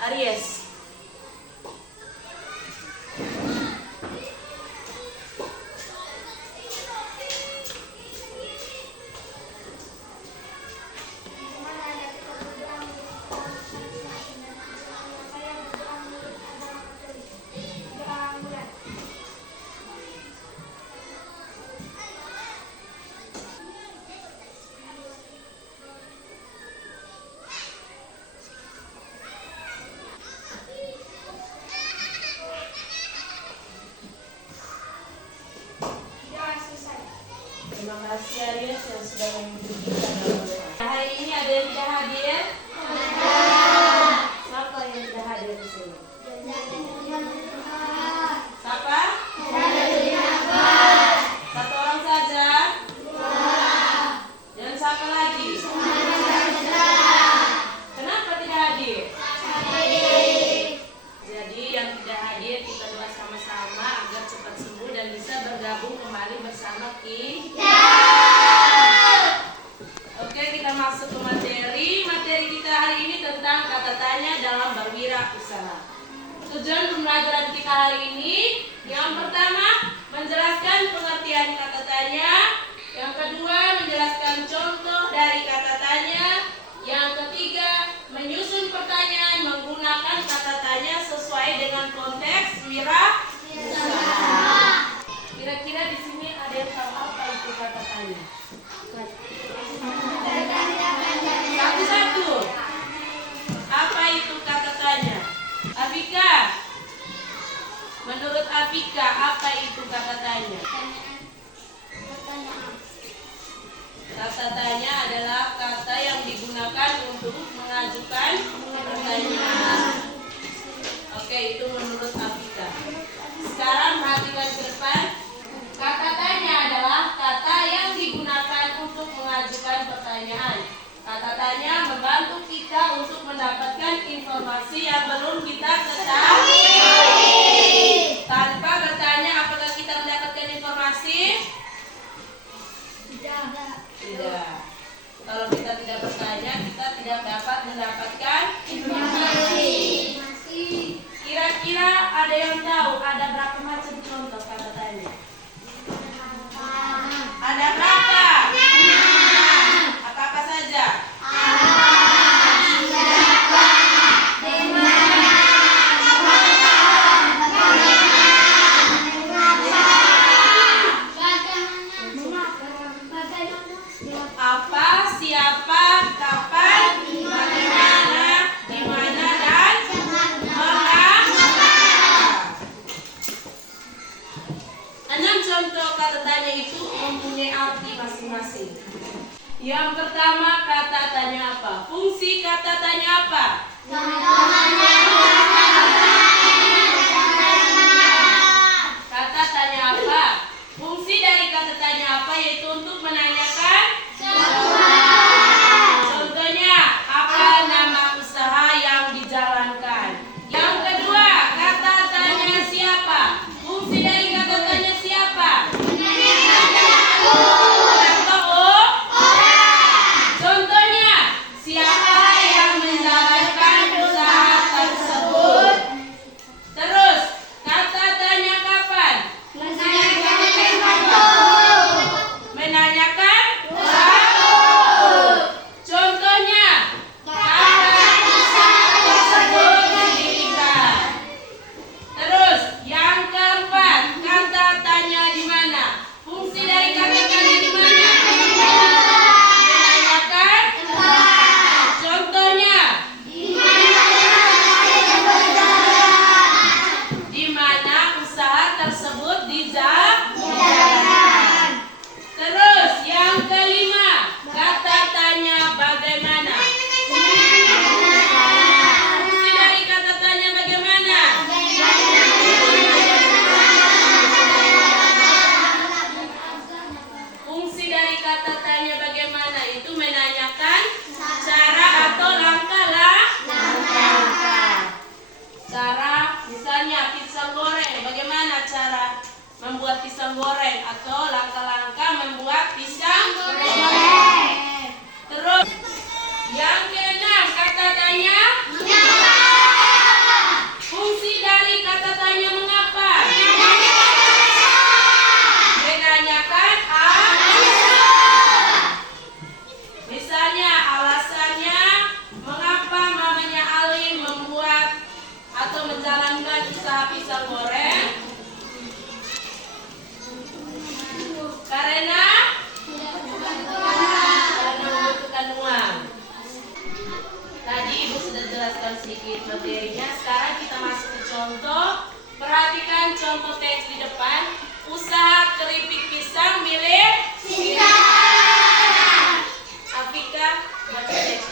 Aries. Terima kasih Aries yang sudah mengikuti kita dalam doa. Hari ini ada yang tidak hadir? Ada. Siapa yang tidak hadir di sini? Siapa? Satu orang saja? Dan siapa lagi? Kenapa tidak hadir? Jadi yang tidak hadir kita doa sama-sama agar cepat sembuh dan bisa bergabung kembali bersama kita. Oke, kita masuk ke materi. Materi kita hari ini tentang kata tanya dalam berwirausaha. Tujuan pembelajaran kita hari ini, yang pertama menjelaskan pengertian kata tanya, yang kedua menjelaskan contoh dari kata tanya, yang ketiga menyusun pertanyaan menggunakan kata tanya sesuai dengan konteks wirausaha. Kira-kira di sini ada yang tahu apa itu kata tanya? Satu-satu. Apa itu kata tanya? Afika. Menurut Afika, apa itu kata tanya? Kata tanya adalah kata yang digunakan untuk mengajukan pertanyaan. Oke, itu menurut Afika. Sekarang perhatikan ke depan. Kata tanya adalah kata yang digunakan untuk mengajukan pertanyaan. Kata tanya membantu kita untuk mendapatkan informasi yang belum kita ketahui. Tanpa bertanya, apakah kita mendapatkan informasi? Tidak. Kalau kita tidak bertanya, kita tidak dapat mendapatkan informasi. Kira-kira ada yang tahu ada berapa macam contoh kata tanya? Ada berapa? Apa-apa saja? Apa, siapa, kapan, bagaimana, di mana, dan mengapa. 6 contoh kata tanya itu mempunyai arti masing-masing. Yang pertama, kata tanya apa? Fungsi kata tanya apa? Kata tanya apa? Fungsi dari kata tanya apa? Yaitu untuk menanyakan contohnya, apa nama usaha yang dijalankan? Yang kedua, kata tanya siapa? Fungsi dari kata tanya siapa? Contohnya, siapa yang menjalankan usaha pisang goreng? Karena membutuhkan uang. Tadi Ibu sudah jelaskan sedikit materinya. Sekarang kita masuk ke contoh. Perhatikan contoh teks di depan. Usaha keripik pisang milik Sinta. Afika, baca teks.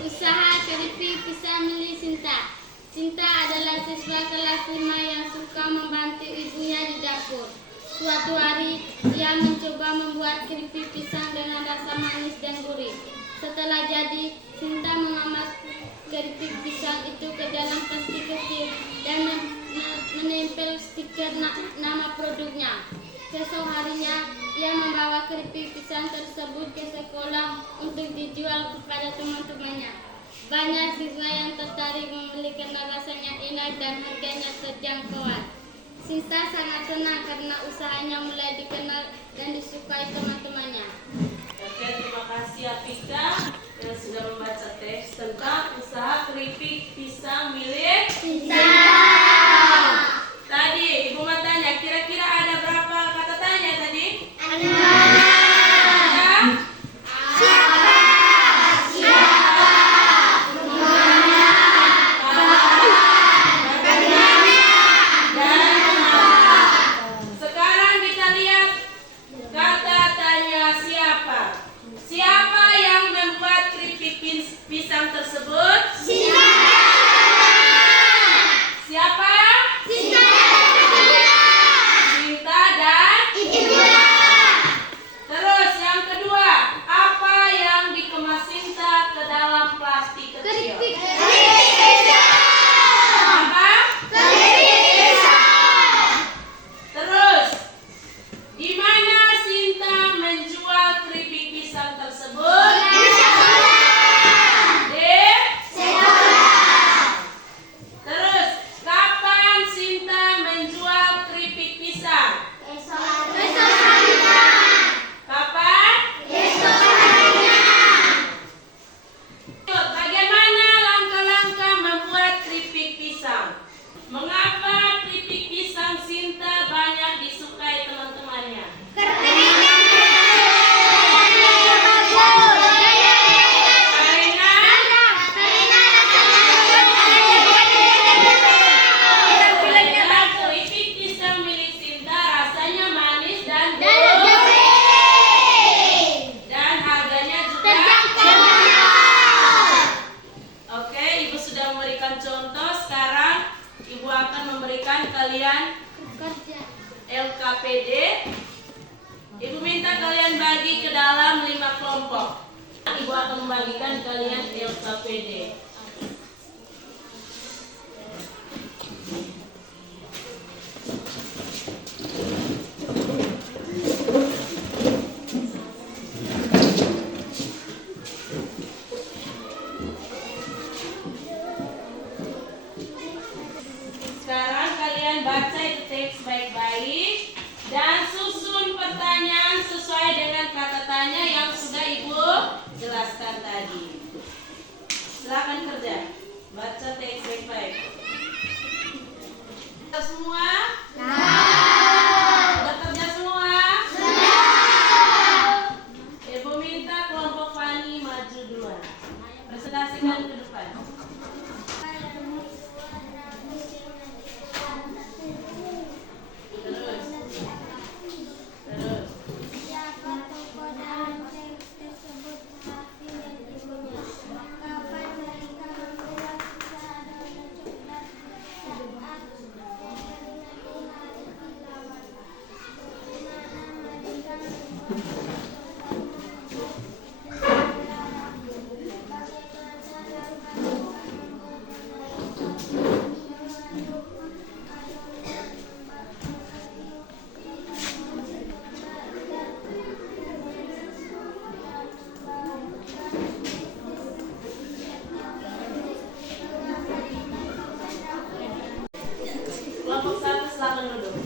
Usaha keripik pisang milik Sinta. Sinta adalah siswa kelas 5 yang suka membantu ibunya di dapur. Suatu hari, ia mencoba membuat keripik pisang dengan rasa manis dan gurih. Setelah jadi, Sinta mengemas keripik pisang itu ke dalam plastik kecil dan menempel stiker nama produknya. Esok harinya, ia membawa keripik pisang tersebut ke sekolah untuk dijual kepada teman-temannya. Banyak siswa yang tertarik membeli karena rasanya enak dan harganya terjangkauan. Sinta sangat senang karena usahanya mulai dikenal dan disukai teman-temannya. Oke, terima kasih Afika yang sudah membaca teks tentang usaha keripik pisang milik Sinta. Tadi Ibu mau tanya, kira-kira ada berapa kata tanya tadi? Ada. Siapa? Sekarang kita lihat kata tanya siapa. Siapa yang membuat keripik pisang tersebut? Sinta. Siapa? Sinta. Sinta dan Ibunya. terus yang kedua, apa yang dikemas Sinta ke dalam plastik kecil? Keripik. Apa? Terus, di mana Sinta menjual keripik pisang tersebut? Di terus, kapan Sinta menjual keripik pisang? Kapan? Bagaimana langkah-langkah membuat keripik pisang? Mengapa keripik pisang Sinta banyak disukai teman-temannya? Karena keripik pisang milik Sinta rasanya manis dan gurih dan harganya juga. Oke, Ibu sudah memberikan contoh. Sekarang Ibu akan memberikan kalian LKPD. Ibu minta kalian bagi ke dalam 5 kelompok. Ibu akan membagikan kalian LKPD. Sekarang kalian baca itu teks baik-baik dan susun pertanyaan sesuai dengan kata tanya yang sudah Ibu jelaskan tadi. Silakan kerja. Baca teks baik-baik. Kita semua? Sudah kerja semua? Ibu minta kelompok Fani maju duluan. Presentasikan ke depan. Terus. Siapa tokoh dalam teks tersebut mengaku dan ibunya? Kapan mereka membuat usaha donat coklat saat menikmati hari pahlawan? Bagaimana mereka membuat Kelompok 1 silakan duduk.